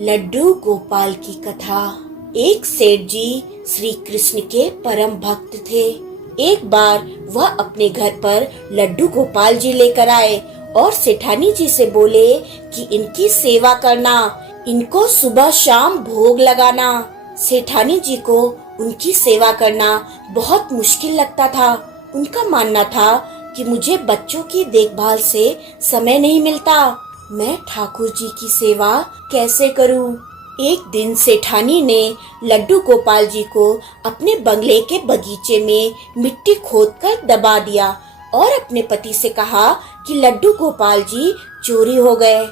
लड्डू गोपाल की कथा। एक सेठ जी श्री कृष्ण के परम भक्त थे। एक बार वह अपने घर पर लड्डू गोपाल जी लेकर आए और सेठानी जी से बोले कि इनकी सेवा करना, इनको सुबह शाम भोग लगाना। सेठानी जी को उनकी सेवा करना बहुत मुश्किल लगता था। उनका मानना था कि मुझे बच्चों की देखभाल से समय नहीं मिलता, मैं ठाकुर जी की सेवा कैसे करूं? एक दिन सेठानी ने लड्डू गोपाल जी को अपने बंगले के बगीचे में मिट्टी खोदकर दबा दिया और अपने पति से कहा कि लड्डू गोपाल जी चोरी हो गए।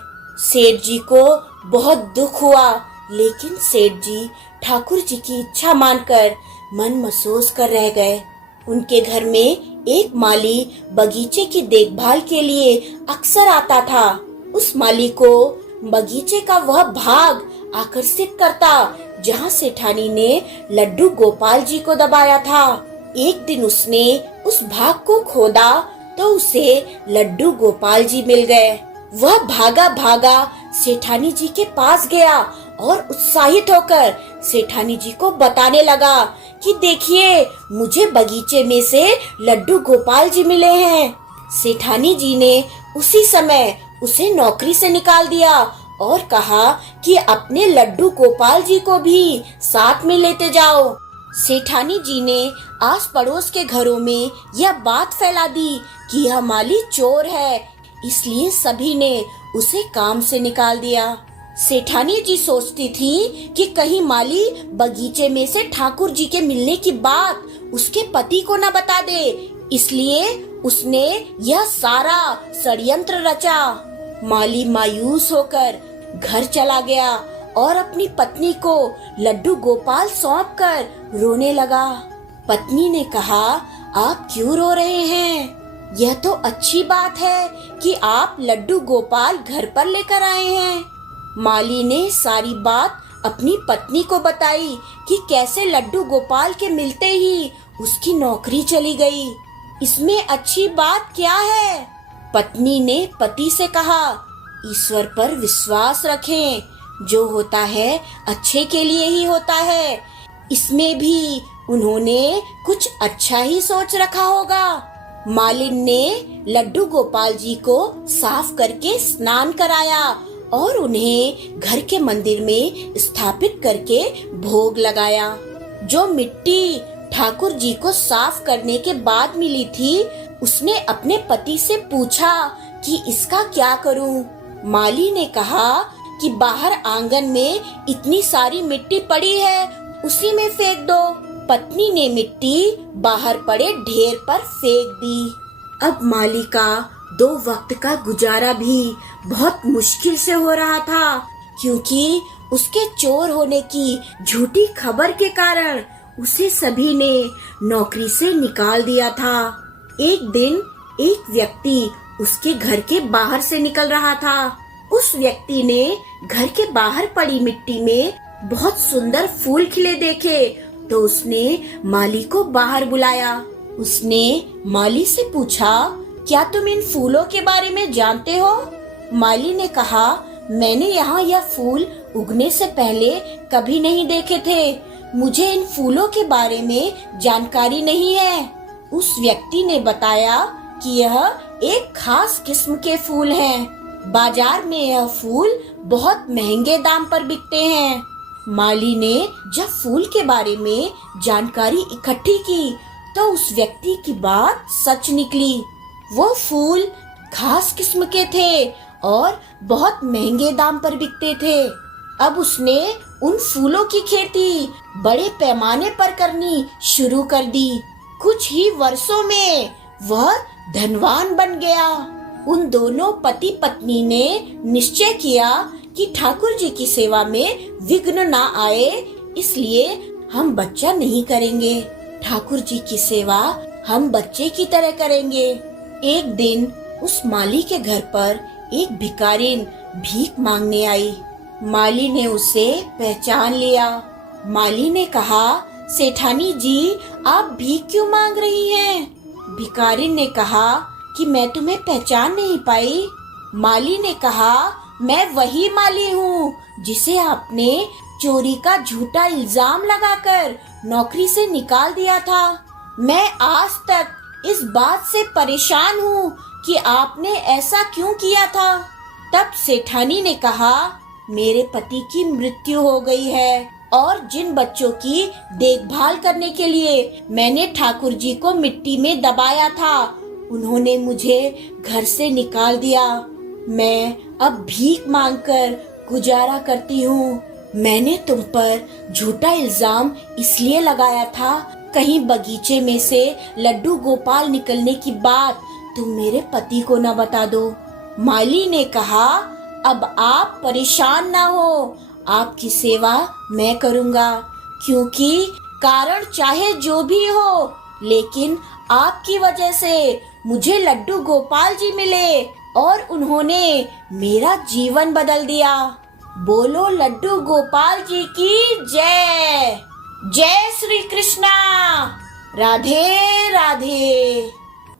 सेठ जी को बहुत दुख हुआ, लेकिन सेठ जी ठाकुर जी की इच्छा मानकर मन मसोस कर रह गए। उनके घर में एक माली बगीचे की देखभाल के लिए अक्सर आता था। उस माली को बगीचे का वह भाग आकर्षित करता जहाँ सेठानी ने लड्डू गोपाल जी को दबाया था। एक दिन उसने उस भाग को खोदा तो उसे लड्डू गोपाल जी मिल गए। वह भागा भागा सेठानी जी के पास गया और उत्साहित होकर सेठानी जी को बताने लगा कि देखिए, मुझे बगीचे में से लड्डू गोपाल जी मिले हैं। सेठानी जी ने उसी समय उसे नौकरी से निकाल दिया और कहा कि अपने लड्डू गोपाल जी को भी साथ में लेते जाओ। सेठानी जी ने आस पड़ोस के घरों में यह बात फैला दी कि यह माली चोर है, इसलिए सभी ने उसे काम से निकाल दिया। सेठानी जी सोचती थी कि कहीं माली बगीचे में से ठाकुर जी के मिलने की बात उसके पति को न बता दे, इसलिए उसने यह सारा षड्यंत्र रचा। माली मायूस होकर घर चला गया और अपनी पत्नी को लड्डू गोपाल सौंपकर रोने लगा। पत्नी ने कहा, आप क्यों रो रहे हैं? यह तो अच्छी बात है कि आप लड्डू गोपाल घर पर लेकर आए हैं। माली ने सारी बात अपनी पत्नी को बताई कि कैसे लड्डू गोपाल के मिलते ही उसकी नौकरी चली गई। इसमें अच्छी बात क्या है? पत्नी ने पति से कहा, ईश्वर पर विश्वास रखें, जो होता है अच्छे के लिए ही होता है। इसमें भी उन्होंने कुछ अच्छा ही सोच रखा होगा। मालिन ने लड्डू गोपाल जी को साफ करके स्नान कराया और उन्हें घर के मंदिर में स्थापित करके भोग लगाया। जो मिट्टी ठाकुर जी को साफ करने के बाद मिली थी, उसने अपने पति से पूछा कि इसका क्या करूं? माली ने कहा कि बाहर आंगन में इतनी सारी मिट्टी पड़ी है, उसी में फेंक दो। पत्नी ने मिट्टी बाहर पड़े ढेर पर फेंक दी। अब माली का 2 वक्त का गुजारा भी बहुत मुश्किल से हो रहा था, क्योंकि उसके चोर होने की झूठी खबर के कारण उसे सभी ने नौकरी से निकाल दिया था। एक दिन एक व्यक्ति उसके घर के बाहर से निकल रहा था। उस व्यक्ति ने घर के बाहर पड़ी मिट्टी में बहुत सुंदर फूल खिले देखे तो उसने माली को बाहर बुलाया। उसने माली से पूछा, क्या तुम इन फूलों के बारे में जानते हो? माली ने कहा, मैंने यहाँ यह फूल उगने से पहले कभी नहीं देखे थे, मुझे इन फूलों के बारे में जानकारी नहीं है। उस व्यक्ति ने बताया कि यह एक खास किस्म के फूल हैं। बाजार में यह फूल बहुत महंगे दाम पर बिकते हैं। माली ने जब फूल के बारे में जानकारी इकट्ठी की तो उस व्यक्ति की बात सच निकली। वो फूल खास किस्म के थे और बहुत महंगे दाम पर बिकते थे। अब उसने उन फूलों की खेती बड़े पैमाने पर करनी शुरू कर दी। कुछ ही वर्षों में वह धनवान बन गया। उन दोनों पति पत्नी ने निश्चय किया कि ठाकुर जी की सेवा में विघ्न ना आए, इसलिए हम बच्चा नहीं करेंगे। ठाकुर जी की सेवा हम बच्चे की तरह करेंगे। एक दिन उस माली के घर पर एक भिखारिन भीख मांगने आई। माली ने उसे पहचान लिया। माली ने कहा, सेठानी जी, आप भीख क्यों मांग रही हैं? भिखारिन ने कहा कि मैं तुम्हें पहचान नहीं पाई। माली ने कहा, मैं वही माली हूँ जिसे आपने चोरी का झूठा इल्जाम लगाकर नौकरी से निकाल दिया था। मैं आज तक इस बात से परेशान हूँ कि आपने ऐसा क्यों किया था। तब सेठानी ने कहा, मेरे पति की मृत्यु हो गई है और जिन बच्चों की देखभाल करने के लिए मैंने ठाकुर जी को मिट्टी में दबाया था, उन्होंने मुझे घर से निकाल दिया। मैं अब भीख मांगकर गुजारा करती हूँ। मैंने तुम पर झूठा इल्जाम इसलिए लगाया था, कहीं बगीचे में से लड्डू गोपाल निकलने की बात तुम मेरे पति को न बता दो। माली ने कहा, अब आप परेशान ना हो, आपकी सेवा मैं करूँगा, क्योंकि कारण चाहे जो भी हो, लेकिन आपकी वजह से मुझे लड्डू गोपाल जी मिले और उन्होंने मेरा जीवन बदल दिया। बोलो लड्डू गोपाल जी की जय। जय श्री कृष्णा। राधे राधे।